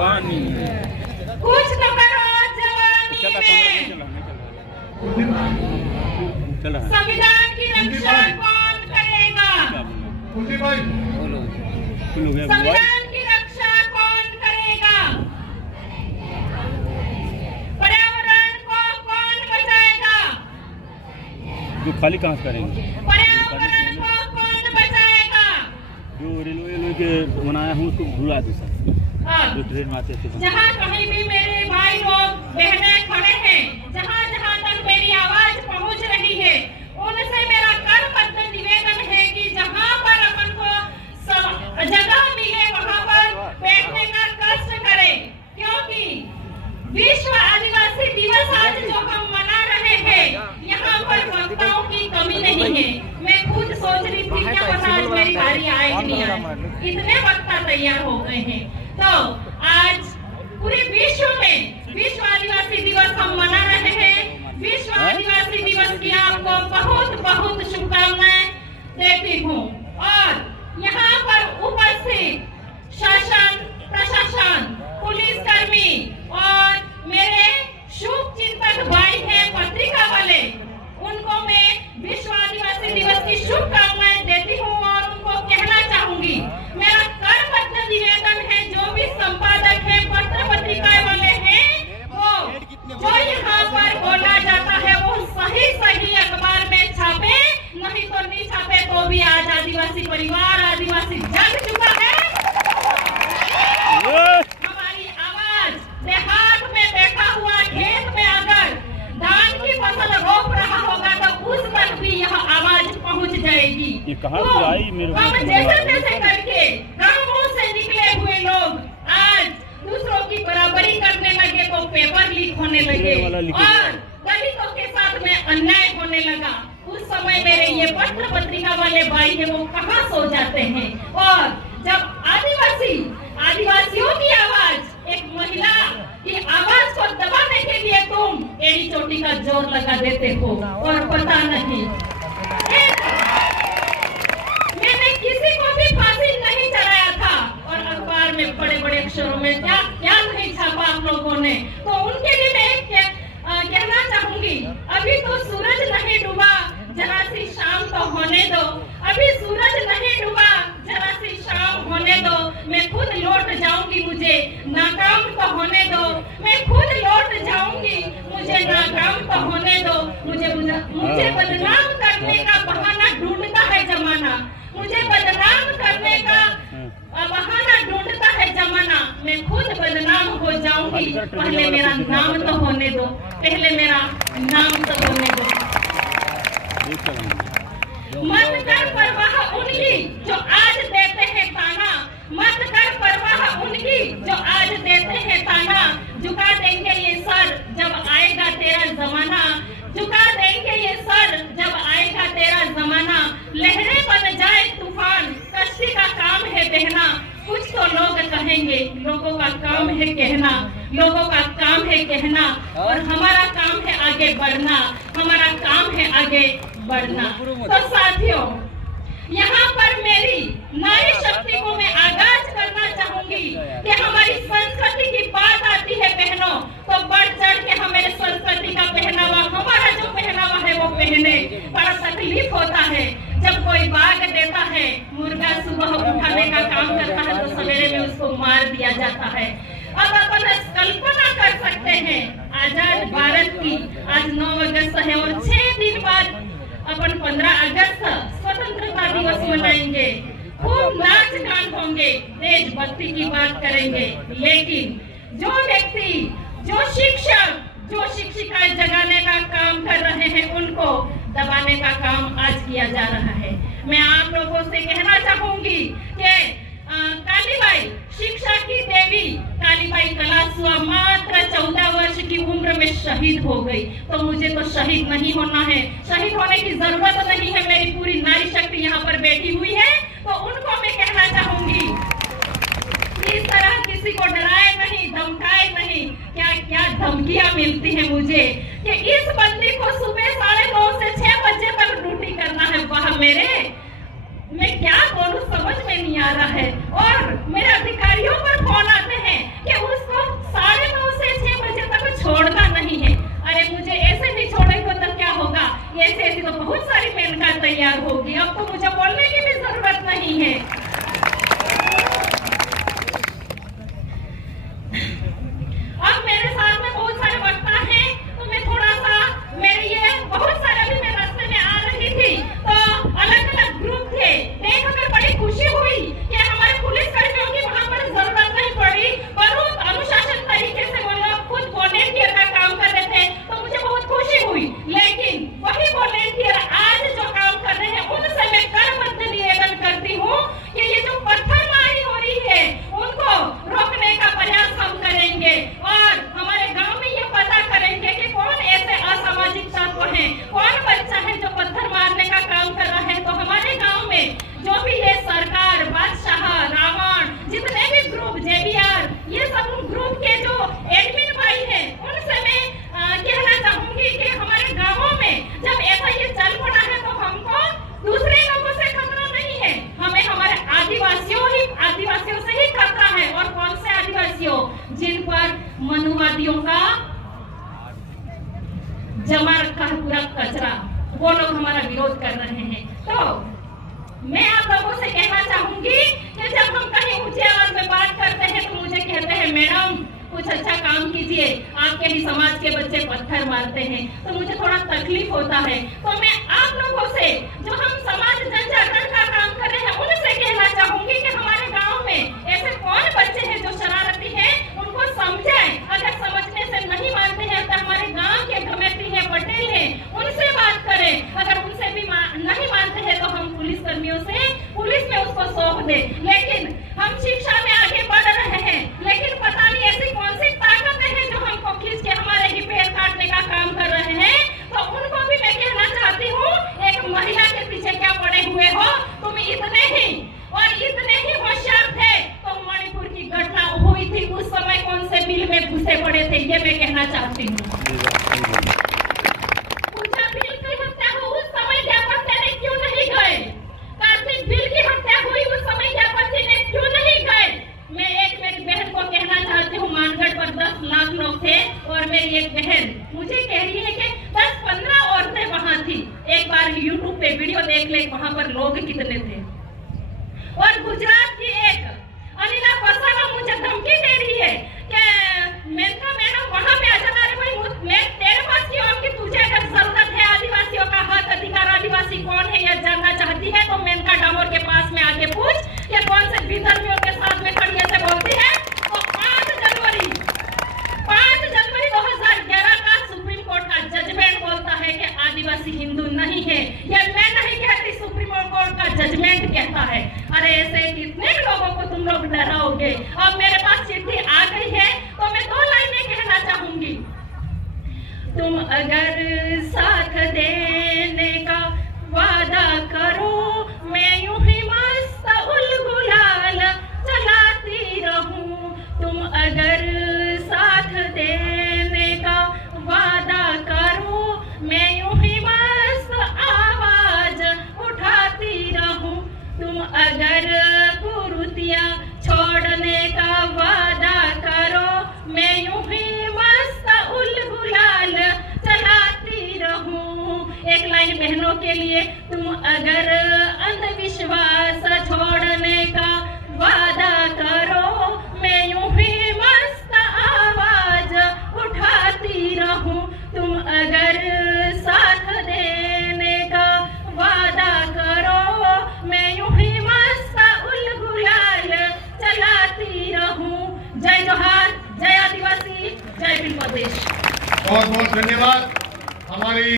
पानी कुछ तो करो जवानी में। संविधान की रक्षा कौन करेगा? संविधान की रक्षा कौन करेगा? पर्यावरण को कौन बचाएगा? जो खाली कहाँ से करेंगे? पर्यावरण को कौन बचाएगा? जो रेलवे के बनाया हूँ उसको भुला दो सर। जो ट्रेन में आते थे जहाँ कहीं भी मेरे भाई लोग बहनें खड़े हैं, जहाँ जहाँ तक मेरी आवाज पहुँच रही है, उनसे मेरा करबद्ध निवेदन है कि जहाँ पर अपन को जगह मिले वहाँ पर बैठने का कष्ट करें, क्योंकि विश्व आदिवासी दिवस आज जो हम मना रहे हैं, यहाँ पर वक्ताओं की कमी नहीं है। मैं खुद सोच रही थी क्या पता आज मेरी बारी आए कि नहीं आए, इतने वक्ता तैयार हो गए हैं। तो आज पूरे विश्व में विश्व आदिवासी दिवस हम मना रहे हैं। विश्व आदिवासी दिवस की आपको बहुत बहुत शुभकामनाएं देती हूँ। और यहाँ पर उपस्थित शासन, प्रशासन, पुलिसकर्मी और मेरे शुभ चिंतक भाई हैं पत्रिका वाले, उनको मैं विश्व आदिवासी दिवस की शुभकामनाएं देती हूँ और उनको कहना चाहूंगी, मेरा करबद्ध निवेदन है, जो भी संपादक है, पत्र पत्रिका वाले हैं, वो जो यहाँ पर बोला जाता है वो सही सही अखबार में छापे, नहीं तो नहीं छापे तो भी आज आदिवासी परिवार, आदिवासी जग चुका है। हमारी आवाज देहात में बैठा हुआ खेत में अगर धान की फसल रोप रहा होगा तो उस पर भी यह आवाज पहुंच जाएगी। कहाँ से आई मेरे हम जैसे तैसे करके गांवों से निकले हुए लोग आज दूसरों की बराबरी करने लगे तो पेपर लीक होने लगे और दलितों के साथ में अन्याय होने लगा। उस समय मेरे ये पत्र पत्रिका वाले भाई है वो कहाँ सो जाते हैं। और जब आदिवासियों की आवाज, एक महिला की आवाज को दबाने के लिए तुम एड़ी चोटी का जोर लगा देते हो और पता नहीं, मैंने किसी को भी फांसी नहीं चढ़ाया था और अखबार में बड़े बड़े अक्षरों में क्या नहीं छापा आप लोगों ने। तो उनके लिए मैं कहना चाहूंगी, अभी तो सूरज नहीं डूबा, जरा सी शाम तो होने दो। अभी सूरज नहीं डूबा, जरा सी शाम होने दो। मैं खुद लौट जाऊंगी, मुझे नाकाम तो होने दो। मैं खुद लौट जाऊंगी, मुझे नाकाम तो होने दो। मुझे बदनाम करने का बहाना ढूंढता है जमाना, मुझे बदनाम करने का बहाना ढूंढता है जमाना। मैं खुद बदनाम हो जाऊंगी, पहले मेरा नाम तो होने दो, पहले मेरा नाम तो होने दो। मत कर परवाह उनकी जो आज देते हैं ताना, मत कर परवाह उनकी जो आज देते हैं ताना। झुका देंगे ये सर जब आएगा तेरा जमाना, झुका देंगे ये सर जब आएगा तेरा जमाना। लहरें बन जाए तूफान, कश्ती का काम है बहना। कुछ तो लोग कहेंगे, लोगों का काम है कहना, लोगों का काम है कहना। और हमारा काम है आगे बढ़ना, हमारा काम है आगे बढ़ना। तो साथियों, यहाँ पर मेरी नारी शक्ति को मैं आगाज करना चाहूंगी कि हमारी संस्कृति की बात आती है बहनों, तो बढ़ चढ़ के हमारे संस्कृति का पहनावा, हमारा जो पहनावा है वो पहने। बड़ा तकलीफ होता है जब कोई बाग देता है, मुर्गा सुबह उठाने का काम करता है तो सवेरे में उसको मार दिया जाता है। अब अपन कल्पना कर सकते हैं आजाद भारत की आज 9 अगस्त है और 6 दिन बाद अपन 15 अगस्त स्वतंत्रता दिवस मनाएंगे। खूब नाच गान होंगे, देशभक्ति की बात करेंगे, लेकिन जो व्यक्ति, जो शिक्षक, जो शिक्षिकाएं जगाने का काम कर रहे हैं उनको दबाने का काम आज किया जा रहा है। मैं आप लोगों से कहना चाहूंगी कि कालीबाई शिक्षा की देवी कालीबाई कलासुआ मात्र 14 वर्ष की उम्र में शहीद हो गई। तो मुझे तो शहीद नहीं होना है, शहीद होने की जरूरत नहीं है। मेरी पूरी नारी शक्ति यहाँ पर बैठी हुई है, तो उनको मैं कहना चाहूंगी इस तरह किसी को डराए नहीं, धमकाए नहीं। क्या क्या धमकियां मिलती है मुझे कि इस बंदी को सुबह 9:30 से 6 बजे तक ड्यूटी करना है। वह मेरे, मैं क्या बोलूं समझ में नहीं आ रहा है। और मेरे अधिकारियों पर फोन आते हैं कि उस ऐसी ऐसी तो बहुत सारी मेनका तैयार होगी, अब तो मुझे बोलने की भी जरूरत नहीं है। अब मेरे साथ में बहुत सारे वक्ता हैं, तो मैं थोड़ा सा मेरे ये बहुत सारे अभी मैं रास्ते में आ रही थी तो अलग अलग ग्रुप थे, देखकर बड़ी खुशी हुई कि हमारे पुलिस कर्मियों की वहाँ पर जरूरत नहीं पड़ी, बहुत अनुशासन तरीके से वो लोग खुद वॉलेंटियर का काम कर रहे थे, तो मुझे बहुत खुशी हुई। लेकिन वही वॉलेंटियर आज जो काम कर रहे हैं उनसे मैं करबद्ध निवेदन करती हूँ कि ये जो पत्थरमारी हो रही है उनको रोकने का प्रयास हम करेंगे और हमारे गांव में ये पता करेंगे कि कौन ऐसे असामाजिक तत्व हैं, कौन बच्चा है जो पत्थर मारने का काम कर रहा है। तो हमारे गांव में जो भी ये सरकार, बादशाह, रावण, जितने भी ग्रुप, जेबीआर, ये सब ग्रुप के जो एडमिन भाई हैं उनसे मैं कहना चाहूंगी कि हमारे गांवों में जब ऐसा ये चल पड़ा है तो हमको दूसरे लोगों से खतरा नहीं है, हमें हमारे आदिवासियों से ही खतरा है। और कौन से आदिवासियों? जिन पर मनुवादियों का जमा रखा है पूरा कचरा, वो लोग हमारा विरोध कर रहे हैं। तो मैं आप लोगों से कहना चाहूंगी कि जब हम कहीं ऊंची आवाज में बात करते हैं तो मुझे कहते हैं मैडम कुछ अच्छा काम कीजिए, आपके ही समाज के बच्चे पत्थर मारते हैं, तो मुझे थोड़ा तकलीफ होता है। तो मैं आप लोगों से जो हम समाज जनजागरण का काम कर रहे हैं उनसे कहना चाहूंगी कि हमारे गांव में ऐसे कौन बच्चे हैं जो शरारती हैं, उनको समझाएं। अगर समझने से नहीं मानते हैं तो हमारे गांव के कमेटी है, पटेल है, उनसे बात करें। अगर उनसे भी नहीं मानते हैं तो हम पुलिस कर्मियों से पुलिस में उसको सौंप दें। लेकिन हम शिक्षा में आगे बढ़ रहे हैं, लेकिन पता नहीं ऐसी कौन सी ताकतें हैं जो हमको खींच के हमारे ही पैर काटने का काम कर रहे हैं। तो उनको भी मैं कहना चाहती हूँ, एक महिला के पीछे क्या पड़े हुए हो, तुम इतने ही होशियार थे तो मणिपुर की घटना हुई थी उस समय कौन से बिल में घुसे पड़े थे, ये मैं कहना चाहती हूँ। पूजा बिल की हत्या हुई उस समय ज्ञापन देने क्यों नहीं गए? कार्तिक बिल की हत्या हुई उस समय ज्ञापन देने क्यों नहीं गए? मैं एक मेरी बहन को कहना चाहती हूँ, मानगढ़ पर 10 लाख लोग थे और मेरी एक बहन मुझे कह रही है कि 10-15 औरतें वहां थी। एक बार यूट्यूब पे वीडियो देख ले, वहां पर लोग कितने थे। और गुजरात की एक अनिला बसावा मुझे धमकी दे रही है कि मेनका मैडम वहां पे आ जाना, मैं तेरे पास क्यों आऊं कि तुझे अगर जरूरत है आदिवासियों का हक अधिकार, आदिवासी कौन है यह जानना चाहती है तो मेनका डामोर के पास में आके पूछ कि कौन से विधर्मियों के साथ में खड़ी ऐसे बोलती है। तो 5 जनवरी 2011 का सुप्रीम कोर्ट का जजमेंट बोलता है कि आदिवासी हिंदू नहीं है। यह मैं नहीं कहती, सुप्रीम कोर्ट का जजमेंट कहता है। अरे ऐसे कितने लोगों को तुम लोग डराओगे। अब मेरे पास चिट्ठी आ गई है तो मैं 2 लाइनें कहना चाहूंगी। तुम अगर साथ देने का वादा करो, मैं यूं ही मस्त गुलाल चलाती रहूं। तुम अगर साथ देने का वादा करो, मैं यूं ही मस्त आवाज उठाती रहूं। तुम अगर कुरीतियां छोड़ने का वादा करो, मैं यूं ही मस्त गुलाल चलाती रहूं। एक लाइन बहनों के लिए, तुम अगर अंधविश्वास छोड़ने का वादा करो, मैं यूं ही मस्त आवाज उठाती रहूं। तुम अगर साथ देने का वादा करो, मैं यूं ही मस्त गुलाल चलाती रहूं। जय जोहार, जय आदिवासी, जय भील प्रदेश। बहुत बहुत धन्यवाद। हमारी